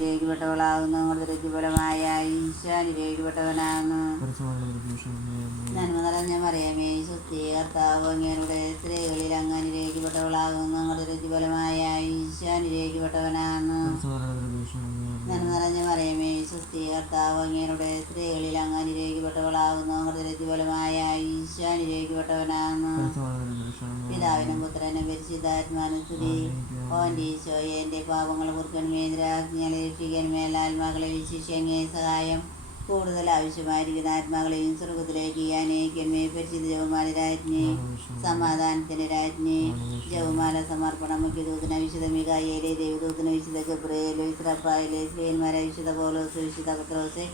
അനുഗ്രഹിക്കപ്പെട്ടവളാകുന്നു. ഫലമായ ഈശോ അനുഗ്രഹിക്കപ്പെട്ടവനാകുന്നു. നന്മ നിറഞ്ഞ മറിയമേ, സ്വസ്തി, കർത്താവ് അങ്ങയുടെ സ്ത്രീകളിൽ അങ്ങ് അനുഗ്രഹിക്കപ്പെട്ടവളാകുന്നു. ഫലമായ ഈശോ അനുഗ്രഹിക്കപ്പെട്ടവനാകുന്നു. നന്മ നിറഞ്ഞ മറിയമേ, സ്വസ്തി, കർത്താവ് അങ്ങയുടെ സ്ത്രീകളിൽ അങ്ങ് അനുഗ്രഹിക്കപ്പെട്ടവളാകുന്നു. ഫലമായ ഈശോ അനുഗ്രഹിക്കപ്പെട്ടവനാകുന്നു. പിതാവിനും പുത്രനും പരിശുദ്ധാത്മാവിനും സ്തുതി. ഓന്റെ ഈശോയെ, എന്റെ പാപങ്ങൾ പൊറുക്കണമേ, നിരാജ്ഞകളെ രക്ഷിക്കണമേ, എല്ലാ ആത്മാക്കളെ വിശിഷ്യ അങ്ങേ സഹായം കൂടുതൽ ആവശ്യമായിരിക്കുന്ന ആത്മാക്കളെയും സ്വർഗത്തിലേക്ക് അനയിക്കണമേ. പരിശുദ്ധ ജപമാല രാജ്ഞി, സമാധാനത്തിന്റെ രാജ്ഞി, ജപമാല സമർപ്പണം മുഖ്യദൂതന വിശുദ്ധ മിഖായേലെ, ദേവദൂതന വിശുദ്ധ ഗബ്രിയേൽ, ഇസ്രായേലെ, സ്ത്രീയന്മാരെ വിശുദ്ധ പൗലോസ്, വിശുദ്ധ പത്രോസേ,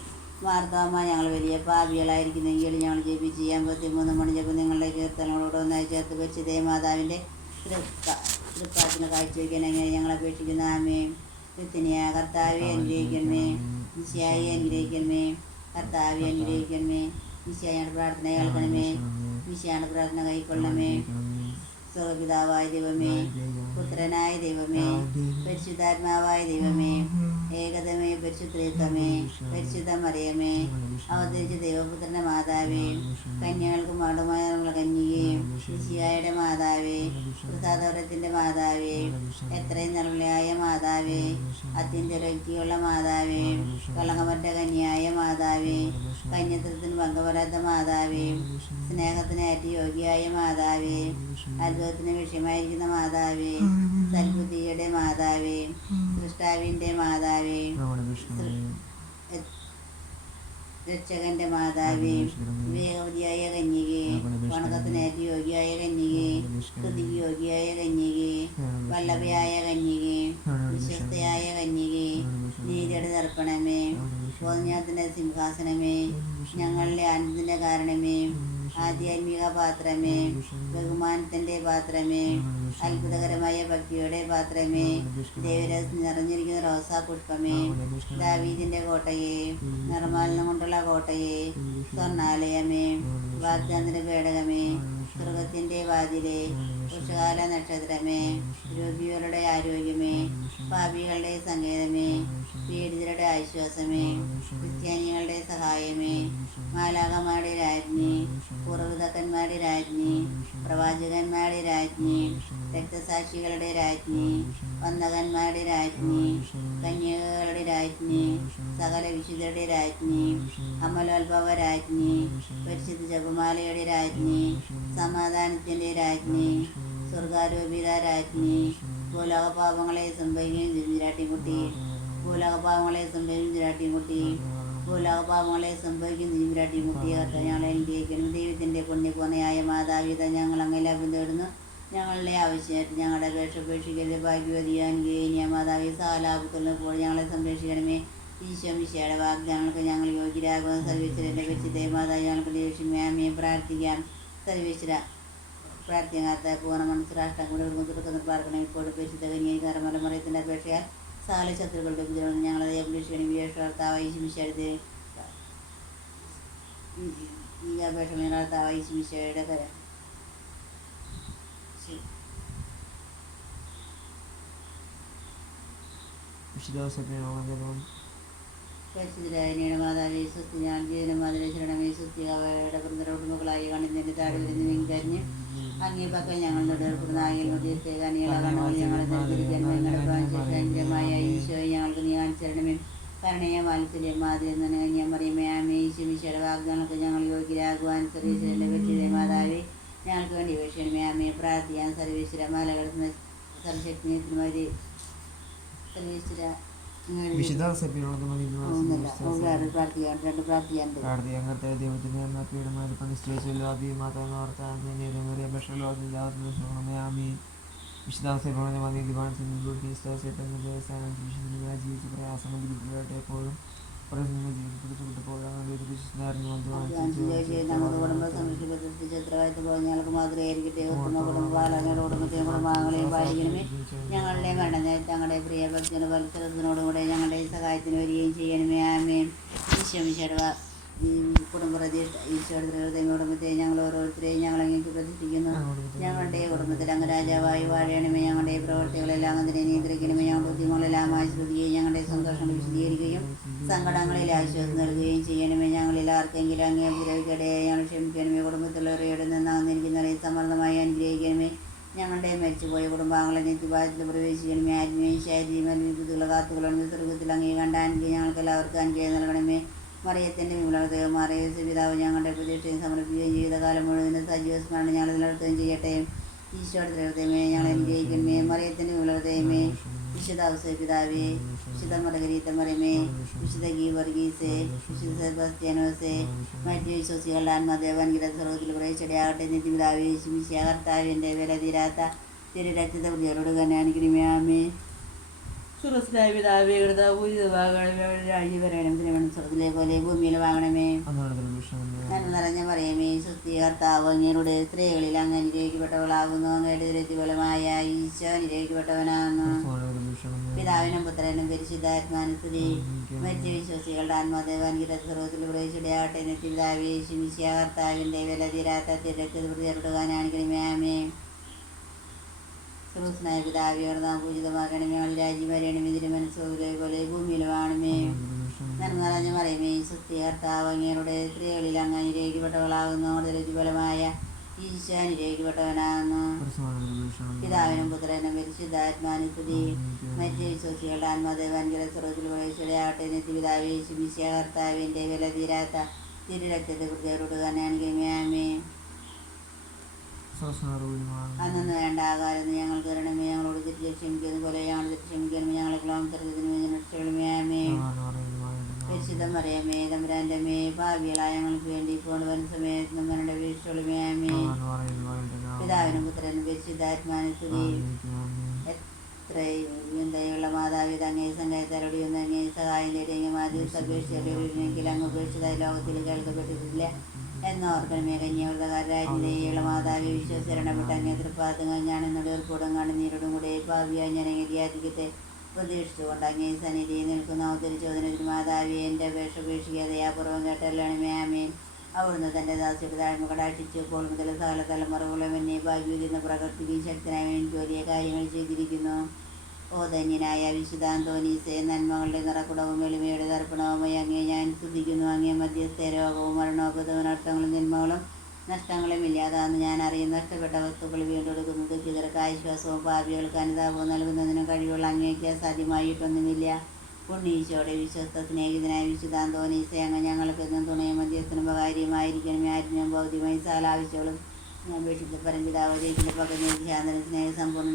മാർത്തോമ, ഞങ്ങൾ വലിയ പാപികളായിരിക്കുന്നെങ്കിൽ ഞങ്ങൾ ജപിച്ച് 53 മണി ജപം നിങ്ങളുടെ കീർത്തനങ്ങളോട് ഒന്നായി ചേർത്ത് പരിശുദ്ധ മാതാവിൻ്റെ തൃപ്പാത്തിന് കാഴ്ചവെക്കാൻ അങ്ങനെ ഞങ്ങൾ അപേക്ഷിക്കുന്ന ആമേ. ക്രിസ്ത്യനിയ കർത്താവെ അനുഗ്രഹിക്കണമേ, മിശിഹായെ അനുഗ്രഹിക്കണമേ, കർത്താവെ അനുഗ്രഹിക്കണമേ, മിശിഹായുടെ പ്രാർത്ഥന കേൾക്കണമേ, മിശിഹായുടെ പ്രാർത്ഥന കൈക്കൊള്ളണമേ. സ്വർഗപിതാവായ ദൈവമേ, പുത്രനായ ദൈവമേ, പരിശുദ്ധാത്മാവായ ദൈവമേ, ഏകദമേ പരിശുദ്ധമേ, പരിശുദ്ധ മറിയമേ, അവതരിച്ച ദൈവപുത്രന്റെ മാതാവേ, കന്യകൾക്ക് മാടുമായ നമ്മളെ കന്യകേ, മിശിഹായുടെ മാതാവേ, പ്രസാദവരത്തിന്റെ മാതാവേ, എത്രയും നിർമ്മലയായ മാതാവേ, അത്യന്തരക്തിയുള്ള മാതാവേ, കളങ്കമറ്റ കന്യായ മാതാവേ, കന്യത്വത്തിന് പങ്കുവരാത്ത മാതാവേ, സ്നേഹത്തിന് ഏറ്റവും യോഗ്യയായ മാതാവേ, അത്ഭുതത്തിന് വിഷയമായിരിക്കുന്ന മാതാവേ, സൽബുദ്ധിയുടെ മാതാവേ, സൃഷ്ടാവിന്റെ മാതാവേ, രക്ഷകന്റെ മാതാവേ, വിവേകവതിയായ കന്യകേ, വണക്കത്തിനേറ്റ യോഗ്യയായ കന്യകേ, സ്തുതിക്ക് യോഗ്യയായ കന്യകേ, വല്ലഭയായ കന്യകേ, വിശ്വസ്തയായ കന്യകേ, നീതിയുടെ ദർപ്പണമേ, ബോധജ്ഞാനത്തിന്റെ സിംഹാസനമേ, ഞങ്ങളുടെ ആനന്ദത്തിന്റെ കാരണമേ, ആധ്യാത്മിക പാത്രമേ, ബഹുമാനത്തിന്റെ പാത്രമേ, അത്ഭുതകരമായ ഭക്തിയുടെ പാത്രമേ, ദേവരസ് നിറഞ്ഞിരിക്കുന്ന റോസാ പുഷ്പമേ, ദാവീദിന്റെ കോട്ടയെ, നിർമ്മാലനം കൊണ്ടുള്ള കോട്ടയെ, സ്വർണാലയമേ, വാഗ്ദാനത്തിന്റെ പേടകമേ, സ്വർഗത്തിന്റെ വാതിലെ, ഉഷകാല നക്ഷത്രമേ, രോഗികളുടെ ആരോഗ്യമേ, പാപികളുടെ സങ്കേതമേ, പീഡിതരുടെ ആശ്വാസമേ, ക്രിസ്ത്യാനികളുടെ സഹായമേ, മാലാഖമാരുടെ രാജ്ഞി, പൂർവ്വപിതാക്കന്മാരുടെ രാജ്ഞി, പ്രവാചകന്മാരുടെ രാജ്ഞി, രക്തസാക്ഷികളുടെ രാജ്ഞി, വന്ദകന്മാരുടെ രാജ്ഞി, കന്യകകളുടെ രാജ്ഞി, സകല വിശുദ്ധരുടെ രാജ്ഞി, അമലോത്ഭവ രാജ്ഞി, പരിശുദ്ധ ജപമാലയുടെ രാജ്ഞി, സമാധാനത്തിന്റെ രാജ്ഞി, സ്വർഗാരോപിത രാജ്ഞി, ഭൂലോകപാപങ്ങളെ സംഭവിക്കുകയും തിരുമിരാട്ടിൻകുട്ടി, ഭൂലോകപാപങ്ങളെ സംഭവിക്കും തിരാട്ടിൻകുട്ടി, ഭൂലോകപാപങ്ങളെ സംഭവിക്കും തിരുമിരാട്ടിൻകുട്ടി, ഞങ്ങളെ അനുഗ്രഹിക്കുന്നു. ദൈവത്തിന്റെ പുണ്യപൂർണ്ണയായ മാതാപിത, ഞങ്ങൾ അങ്ങനെ പിന്തുടരുന്നു. ഞങ്ങളുടെ ആവശ്യമായിട്ട് ഞങ്ങളുടെ അപേക്ഷ ഉപേക്ഷിക്കരുത്. ഭാഗ്യവതിയായ മാതാവി, സകലാപത്തുള്ളപ്പോൾ ഞങ്ങളെ സംരക്ഷിക്കണമേ. ഈശോ മിശിഹായുടെ വാഗ്ദാനങ്ങൾക്ക് ഞങ്ങൾ യോഗ്യരാകുന്ന സർവീശ്വരൻ്റെ പരിശുദ്ധ മാതാവ് ഞങ്ങൾക്ക് ദേഷ്യമേ പ്രാർത്ഥിക്കാം. സർവീശ്വര പ്രാർത്ഥിക്കാത്ത പൂർണ്ണ മനസ്സിലാഷ്ടം കൂടെ തുറക്കുന്ന പ്രാർത്ഥന ഇപ്പോഴും പരിശുദ്ധ കന്യകാരമല മറിയത്തിൻ്റെ അപേക്ഷയാൽ സകല ശത്രുക്കളുടെ ഉപദ്രവം ഞങ്ങളെ അപേക്ഷിക്കണം. വിശേഷത്താവ് ഈശോമിശിഹായുടെ ഈ അപേക്ഷ കർത്താവ് ഈശോമിശിഹായുടെ കരം പരിശുദ്ധരായനയുടെ മാതാവേ, സ്വസ്തി, ഞാൻ ജീവനും മാതിരെ ശരണമേ, സ്വസ്തി, അവയുടെ ബന്ധുമകളായി കണ്ണിൻ്റെ താടി വരുന്ന വെങ്കിഞ്ഞ് അങ്ങേ പക്കം ഞങ്ങളുടെ ഏർപ്പെടുന്ന ആകിൽ മധ്യത്തെ കനികളാകണമേ. ഞങ്ങളെ ധരിച്ചിരിക്കാനുമായ ഈശോയെ ഞങ്ങൾക്ക് നീ കാണിച്ചരണമേ. കരുണയ വാത്സല്യം മാതിരി ഞാൻ പറയുമേ ആമേ. ഈശോമിശിഹായുടെ വാഗ്ദാനങ്ങൾക്ക് ഞങ്ങൾ യോഗ്യരാകുവാൻ സർവീശ്വരൻ്റെ പരിശുദ്ധ മാതാവേ ഞങ്ങൾക്ക് വേണ്ടി അപേക്ഷിക്കണമേ ആമേ. പ്രാർത്ഥിക്കാൻ സർവീശ്വര മാലകൾ സർവശക്തിമാരി സർവീശ്വര എപ്പോഴും നമ്മുടെ കുടുംബ സംരക്ഷിപ്പോ ഞങ്ങൾക്ക് മാതൃകയായിരിക്കട്ടെ. ഉത്തമ കുടുംബ പാലങ്ങളോടും കുടുംബാംഗങ്ങളെയും പാലിക്കണമേ. ഞങ്ങളുടെ മരണ തങ്ങളുടെ പ്രിയ ഭക്തന് വത്സരത്തിനോടുകൂടെ ഞങ്ങളുടെ സഹായത്തിന് വരികയും ചെയ്യണമേ ആമേ. ഈശോമിശിഹായുടെ ഈ കുടുംബപ്രതിഷ്ഠ ഈശോയുടെ കുടുംബത്തെ ഞങ്ങൾ ഓരോരുത്തരെയും ഞങ്ങളങ്ങേക്ക് പ്രതിഷ്ഠിക്കുന്നു. ഞങ്ങളുടെ കുടുംബത്തിൽ അങ്ങ് രാജാവായി വാഴണമേ. ഞങ്ങളുടെ പ്രവർത്തികളെല്ലാം അതിനെ നിയന്ത്രിക്കണമേ. ഞങ്ങളുടെ ബുദ്ധിമുകളെല്ലാം ആശ്രദിക്കുകയും ഞങ്ങളുടെ സന്തോഷങ്ങൾ വിശദീകരിക്കുകയും സങ്കടങ്ങളിൽ ആശ്വാസം നൽകുകയും ചെയ്യണമേ. ഞങ്ങളിൽ ആർക്കെങ്കിലും അങ്ങേ ഉപദ്രവിക്കടയായി ഞങ്ങൾ ക്ഷമിക്കണമേ. കുടുംബത്തിലുള്ളവരുടെ നിന്ന് വന്നിരിക്കുന്നവരെ സമൃദ്ധമായി അനുഗ്രഹിക്കണമേ. ഞങ്ങളുടെ മരിച്ചുപോയ കുടുംബാംഗങ്ങളെ നിത്യഭാഗത്തിൽ പ്രവേശിക്കണമേ. ആത്മീയ ശാരീരിക വിദ്യകളെ കാത്തുകൊള്ളണമേ. സ്വർഗത്തിൽ അങ്ങേ കണ്ടാനുഗ്രഹം ഞങ്ങൾക്ക് എല്ലാവർക്കും അനുഗ്രഹം നൽകണമേ. മറിയത്തിൻ്റെ വിമലതയോ മറിയ പിതാവ് ഞങ്ങളുടെ പ്രതീക്ഷയും സമർപ്പിക്കുകയും ജീവിതകാലം മുഴുവൻ സജീവ സ്മരണ ഞങ്ങൾ നിലനിർത്തുകയും ചെയ്യട്ടെ. ഈശോയുടെ ദൈവമേ ഞങ്ങളെ അനുഗ്രഹിക്കണമേ. മറിയത്തിൻ്റെ വിമലതയമേ, വിശുദ്ധ ഔസേപിതാവേ, വിശുദ്ധ മർഗരീത്ത മറിയമേ, വിശുദ്ധ ഗീവർഗീസേ, വിശുദ്ധ സെബാസ്റ്റ്യാനോസേ, മറ്റു വിശ്വസികളുടെ ആത്മദേവൻകിര സ്വർഗത്തിൽ പ്രവേശിച്ചടയാകട്ടെ. നിത്യപിതാവേ, ശിമിശിയ കർത്താവിൻ്റെ വില തീരാത്ത തിരുരക്തത്തെ പ്രതികളോട് കന്യാനിക്കണമേ. ആമേ. സുരസ്രായ പിതാവേ, രാജ്യം വരണം. തിരുവനന്തപുരം സ്വർഗത്തിലെ പോലെ ഭൂമിയിൽ വാങ്ങണമേ. നന്മ നിറഞ്ഞ മറിയമേ, സുസ്ഥി കർത്താവ് അങ്ങയുടെ സ്ത്രീകളിൽ അങ്ങ് അനുഗ്രഹിക്കപ്പെട്ടവളാകുന്നു. അങ്ങയുടെ തിരുഫലമായ ഈശോ അനുഗ്രഹിക്കപ്പെട്ടവനാകുന്നു. പിതാവിനും പുത്രനും പരിശുദ്ധാത്മാവിനും സ്തുതി. മറ്റു വിശ്വസികളുടെ ആത്മാദേവാൻകിര സ്വർഗത്തിൽ പ്രവേശിച്ചടയാകട്ടെ. നിത്യപിതാവേ, ശിമിശിയ കർത്താവിൻ്റെ വില തീരാത്ത തിരുരക്തത്തെ പ്രതികളോട് കന്യാനിക്കണമേ. ആമേ. സർവസ്നായ പിതാവേ, നാം പൂജിതമാക്കണമേ. ഞങ്ങൾ രാജ്യം വരണമേ. തിരുമനസ്സുകളെ പോലെ ഭൂമിയിൽ വാണമേ. നന്മ നിറഞ്ഞ മറിയമേ, സുസ്ഥി കർത്താവ് അങ്ങയുടെ സ്ത്രീകളിൽ അങ്ങ് അനുഗ്രഹിക്കപ്പെട്ടവളാകുന്നു. ഫലമായ ഈശോ അനുഗ്രഹിക്കപ്പെട്ടവനാകുന്നു. പിതാവിനും പുത്രനും പരിശുദ്ധാത്മാവിനും സ്തുതി. മറ്റു വിശ്വസികളുടെ ആത്മാദേവാൻകിര സ്വർഗത്തിൽ പ്രവേശിച്ചടയാകട്ടെ. നിത്യപിതാവേ, ശിമിശിയ കർത്താവിൻ്റെ വില തീരാത്ത തിരുരക്തത്തെ പ്രതികളോട് കന്യാനിക്കണമേ. ആമേ. അന്നു വേണ്ട ആകാരം ഞങ്ങൾക്ക് തരണമേ. ഞങ്ങളോട് തെറ്റ് ക്ഷമിക്കുന്നത് പോലെ ഞങ്ങൾ തെറ്റ് ക്ഷമിക്കണമേ. ഞങ്ങളെ രക്ഷപ്പെടുമേ. ആമേ. പരിശുദ്ധ മറിയമേ, തമ്പുരാന്റെ മേ, ഭാവികളായ ഞങ്ങൾക്ക് വേണ്ടി ഇപ്പോൾ വരുന്ന സമയത്ത് നമ്മളുടെ വീഴ്ചകളുമേ. ആമേ. പിതാവിനും പുത്രനും പരിശുദ്ധാത്മാവിനും സ്തുതി. എത്രയും ദയുള്ള മാതാവിത അങ്ങേ സംഘത്തലൊടിയൊന്നും അങ്ങേ സഹായം തേടി അങ്ങ് മാധ്യസ്ഥ അപേക്ഷിച്ചെങ്കിൽ അങ്ങ് ഉപേക്ഷിച്ചതായി ലോകത്തിൽ കേൾക്കപ്പെട്ടിട്ടില്ല എന്നോർക്കണമേ. കന്യാവൃതകാരാജ്ഞിയുള്ള മാതാവി വിശ്വസരണപ്പെട്ട അങ്ങേ തൃപ്പാദങ്ങൾ ഞാനെന്നോട് ഏർപ്പോടും കണ്ണുനീരോടും കൂടെ ഭാവിയായി ഞാൻ യാതികത്തെ പ്രതീക്ഷിച്ചുകൊണ്ട് അങ്ങേ സന്നിധിയിൽ നിൽക്കുന്ന ഉത്തരചോദനത്തിന് മാതാവി എൻ്റെ അപേക്ഷ ഉപേക്ഷിക്കാതെയാപൂർവം കേട്ടല്ലാണമേ. ആമേൻ. അവിടുന്ന് തൻ്റെ ദാസിയുടെ താഴ്മ കടാക്ഷിച്ചു. ഇപ്പോൾ മുതൽ സകല തലമുറകളും എന്നെ ഭാഗ്യമെന്ന് പ്രകൃതിക്കും ശക്തനായ എനിക്ക് വലിയ കാര്യങ്ങൾ ചെയ്തിരിക്കുന്നു. ഓ ധന്യനായ വിശുദ്ധാന്തോനീസേ, നന്മകളുടെ നിറക്കുടവും എളിമയുടെ തർപ്പണവുമായി അങ്ങേ ഞാൻ സ്തുതിക്കുന്നു. അങ്ങേ മധ്യസ്ഥ രോഗവും മരണോപതവും നഷ്ടങ്ങളും ജന്മങ്ങളും നഷ്ടങ്ങളും ഇല്ലാതാന്ന് ഞാൻ അറിയുന്നു. നഷ്ടപ്പെട്ട വസ്തുക്കൾ വീണ്ടെടുക്കുന്നു. ദുഃഖിതർക്ക് ആശ്വാസവും പാപികൾക്ക് അനുതാപവും നൽകുന്നതിനും കഴിവുള്ള അങ്ങേക്ക് അസാധ്യമായിട്ടൊന്നുമില്ല. പുണ്യീശോയുടെ വിശ്വസ്ത സ്നേഹിതനായ വിശുദ്ധാന്തോനീസേ, അങ്ങ് ഞങ്ങൾക്കെന്നും തുണയും മധ്യസ്ഥനും ഉപകാരിയുമായിരിക്കണമേ. ആത്മീയവും ഭൗതികമായി സകല ആവശ്യങ്ങളും ഞാൻ വീക്ഷിച്ച പരംപിതാവ് ജയിക്കുന്ന പകഞ്ഞ ശാന്തന സ്നേഹ സമ്പൂർണ്ണ